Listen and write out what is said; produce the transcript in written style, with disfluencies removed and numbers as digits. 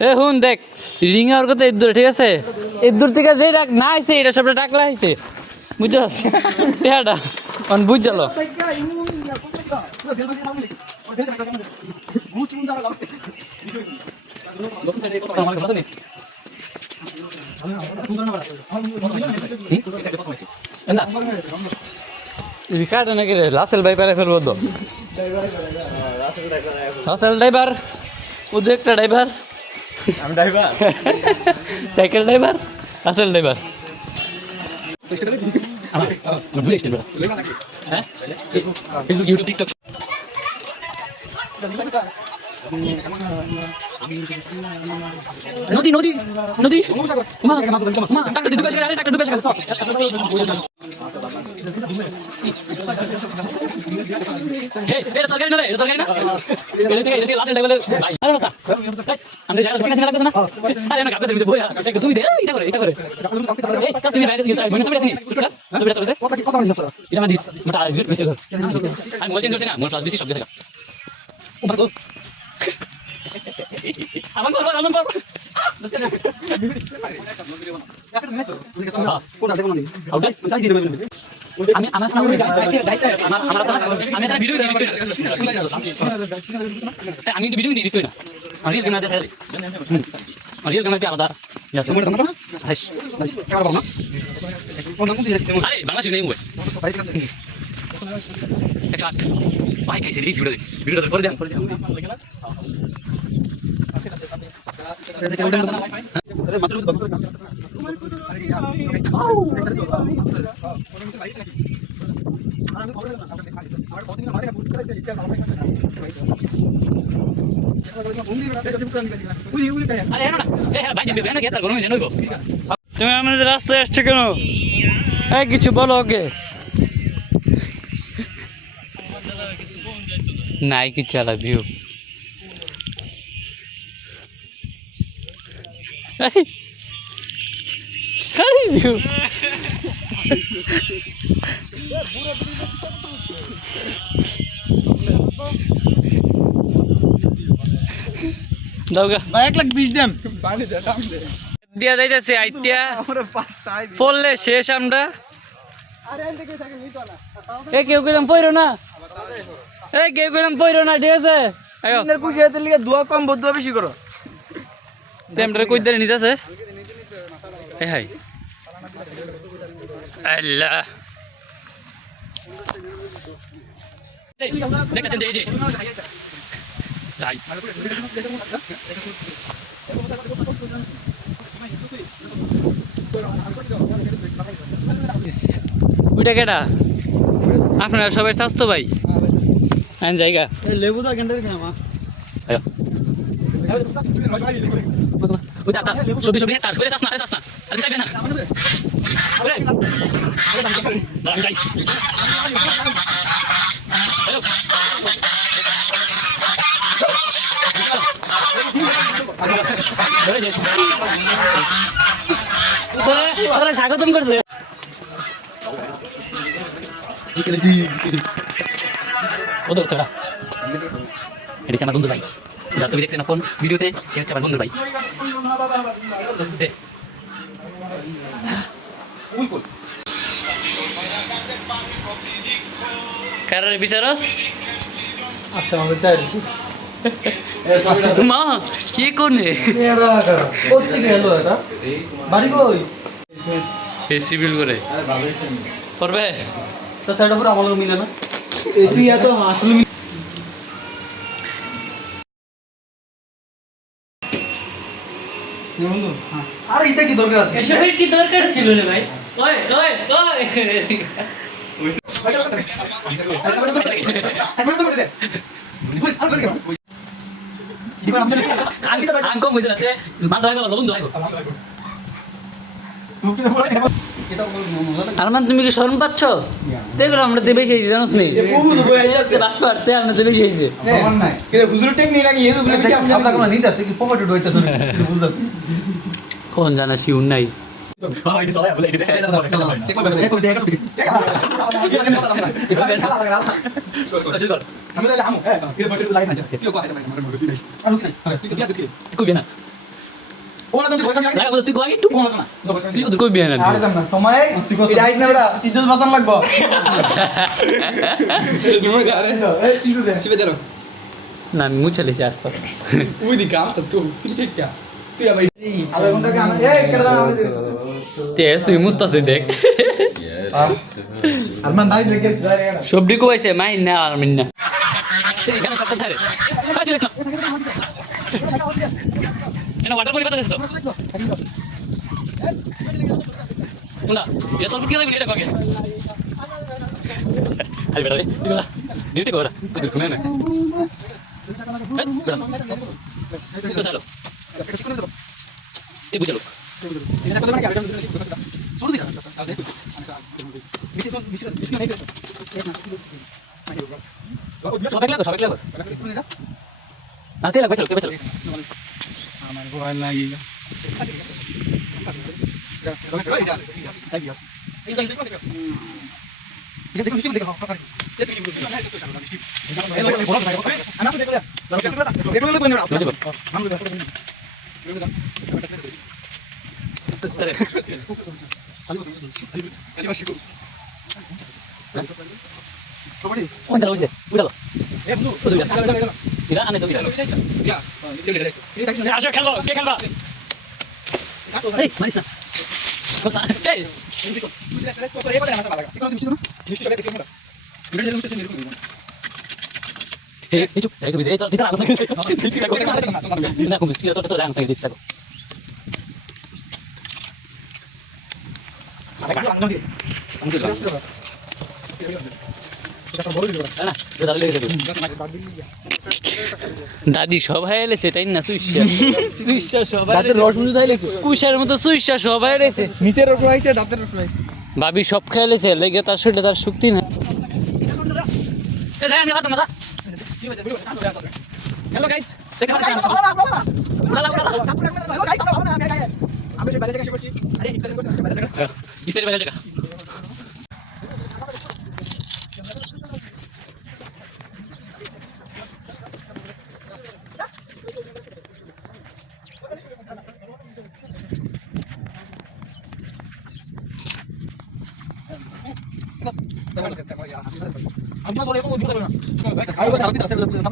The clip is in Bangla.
এ হুন দেখ রিং আর কত দূরে ঠিক আছে এর দূর থেকে যে ডাক না আইছে এটা সবটা টাকলা আইছে বুঝছস টেহাটা অন বুঝ গেল কাটা নাকি রে লাসেল ভাই পেরে ফেলবো তো লাসেল ড্রাইভার ও দু একটা ড্রাইভার আমি ড্রাইভার সাইকেল ড্রাইভার আসল ড্রাইভার হ্যাঁ ফেসবুক ইউটিউব টিকটক নদী নদী নদী মা মা টাকা ডুবে গেছে টাকা ডুবে গেছে এই এটা সরকারি না রে এটা সরকারি না এটা থেকে লাস্ট লেভেলের ভাই আরে বাবা আমরা যারা সিগন্যাল লাগছে না আরে না কাছে বইয়া একটা সুবিধা এটা করে এই কাছে তুমি বাইরে গিয়ে মনে সবটা আছে ছোটটা সবটা তো কত এটা মানে দিস মটা ভিডিও মেসেজ আমি বলছি না মোর ক্লাস বেশি সব দেখা আমার বল আমি আমার ভিডিও আমি ভিডিও এডিট করি না আমি রিয়েল ক্যামেরা দিয়ে রিয়েল ক্যামেরা দিয়ে আলাদা আরে বাংলা শিখে নেই মোবাইল 108 ভাই খাইছে এই ভিডিওটা করে দেন তুমি আমাদের রাস্তায় আসছো কেন কিছু বলো ওকে নাই কিছু আলা ভিউ ভিউ দাওগা 1,20,000 দেন দিয়া যাইতেছে আইটিয়া পড়লে শেষ আমরা কেউ কেরম পড়ো না কেউ কেরম পড়ো না ঠিক আছে খুশি হতে লিগে দোয়া কম বদুয়া বেশি করো তেমরা কই ধরে নিতেছে হাই আল্লাহ দেখেছেন এই যে রাইস ওইটা কেটা আপনারা সবাই স্বাস্থ্য ভাই আইন জায়গা লেবু দা গেন্ডার খামা ওইটা ছবি ছবি তার করে চাস না আরে চাইবে না ওরে দাঁড়ান যাই হ্যালো স্বাগতম করছে ও ধরছে না এটা আমার বন্ধু ভাই যার ছবি দেখছেন এখন ভিডিওতে সে হচ্ছে আমার বন্ধু ভাই কারারে বিচারস আচ্ছা আমরা চাইছি মা কে কোনে এরা কারা কোত্তে গেল এটা বাড়ি কই সিভিল করে করবে তো সাইড উপর আমার মিলে না তুই এত আসলে আরে এটা কি দরকার আছে এসবের কি দরকার ছিল রে ভাই ওই ওই কম হয়েছে বন্ধু আরমান তুমি কি শরম পাচ্ছ দেখলো আমরা দেবে সেই জানোস নি আমরা দেবে সেই কোন জানা শিউর নাই শুরু কর কইবি না লাগা বল তুই কই একটু তুই তো কইবি না সময় রাইট না বেটা ইজ্জত বাঁচান লাগবো না আমি মুছালি আর তে তুই মুস্তাছে দেখ সবডি কইছে মাই না আর মিন না সেই কেন সব ধরে আসিস না এনা ওয়াটার বলি কথা দিছ তো না এ তো কি লাগবে এটা কগে আরে বেটা দিলা দিতে কোরা তুই ঘুমে না তো চলো এই বুঝালো সবাই লাগো না তেল লাগবে চলো কে চলো আমার ভয় লাগি Cuéntalo, oye, cuidado. Mira, ane to mira. Ya, খেলবো, কে খেলবা? এই, মারিস না। কথা, এই। এই চুপ, এই তো এই তো দিতে লাগছ। না কম, তুই তো জানিস না দিতে লাগো। দাদি সবাই এলেছে তাই না সুইসা সবাই কুশার মতো সুইসা সবাই এলেছে নিচের রস হইছে দাঁতের রস হইছে ভাবি সব খেলেছে লেগে তার শরীরে তার শক্তি না হ্যালো গাইস আমি বাইরে থেকে এসে করছি আরে ইফতার করছি বাইরে থেকে কিসের বাইরে জায়গা আমি তো বলে কোন দিতে পারবো না আর ওই কালকে আছে না